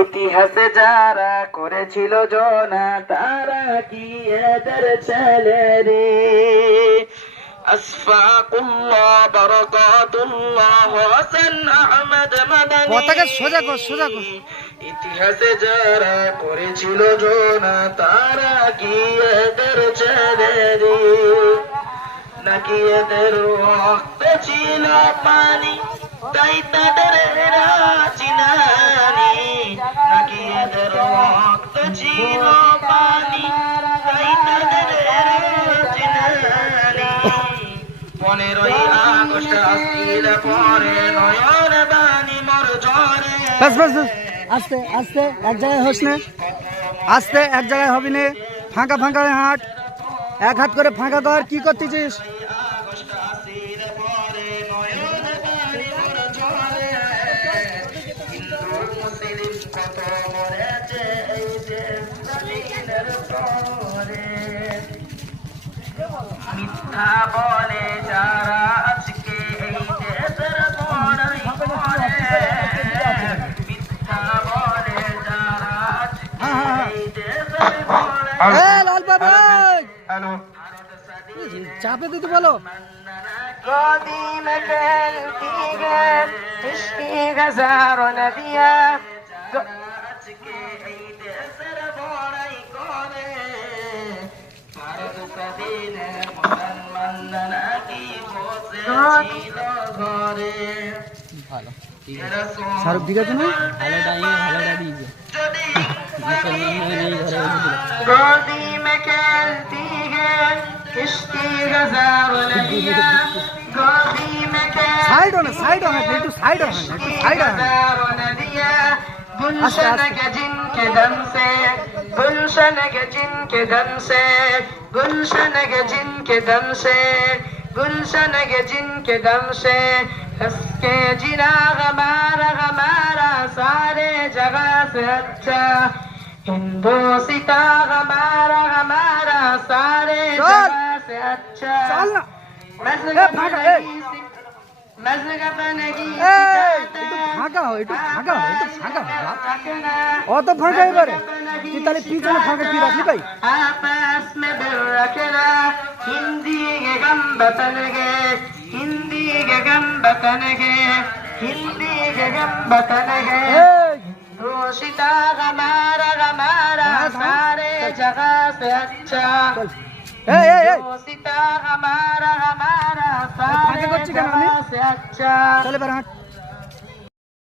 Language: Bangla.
ইতিহাসে যারা করেছিল জনা তারা কি এদের ছেলে রে। আসফাকুল্লাহ বারাকাতুল্লাহ হাসান আহমদ মাদানী। পতাকা সোজা কর, সোজা কর। ইতিহাসে যারা করেছিল জনা তারা কি এদের ছেলে রে। নাকি এদের রক্ত ছিল পানি তাই তাদের চিনানি। নাকি এদের রক্ত ছিল পানি তাই তাদের চিনানি। 15ই আগস্ট আসছিল পরে নয়ন বাণী মোর ঝরে। বাস বাস বাস, আস্তে আস্তে, এক জায়গায় হোস না, আস্তে এক জায়গায় হবি না, ফাঁকা ফাঁকা হাঁট, এক হাত করে ফাঁকা কর। কি করতেছিস? মিথ্যা বলে যারা আজকে এই দেশের বড়াই করে। মিথ্যা বলে যারা আজকে এই দেশের বড়াই। লাল বাবা চাপে দিতে বলো। قديم كالتيجان تشكي غزار نبيا আজকে এই দেশের বড়াই করে। ভারত স্বাধীনে মুসলমান নাকি বসে ছিল ঘরে। ভালো শাহরুখ দিকে তো না ভালো দিয়েছে। गोदी में खेलती है किश्ती गजार नदिया। गोदी में সাইড हो ना, साइड होना, একটু साइड होना, একটু साइड होना। गजार नदिया। गुलशन के जिनके दम से, गुलशन के जिनके दम से, गुलशन के जिनके दम से, गुलशन के जिनके दम से हंसके जिना हमारा हमारा सारे जगह से अच्छा। हिंदू सीता हमारा हमारा सारे जगह से अच्छा। चल ना, একটু ফাঁকা হয়, একটু ফাঁকা হয়, একটু ফাঁকা হয়। অত ফাঁকা এবারে তুই তাহলে পিছনে ফাঁকা কি রাখলি ভাই? आपस में दिल रखना हिंदी के गम बतन गे, हिंदी के गम बतन गे, हिंदी के गम बतन गे। रोशिता हमारा हमारा सारे जगह से अच्छा। रोशिता हमारा हमारा सारे जगह से अच्छा। চলে বের হাঁট।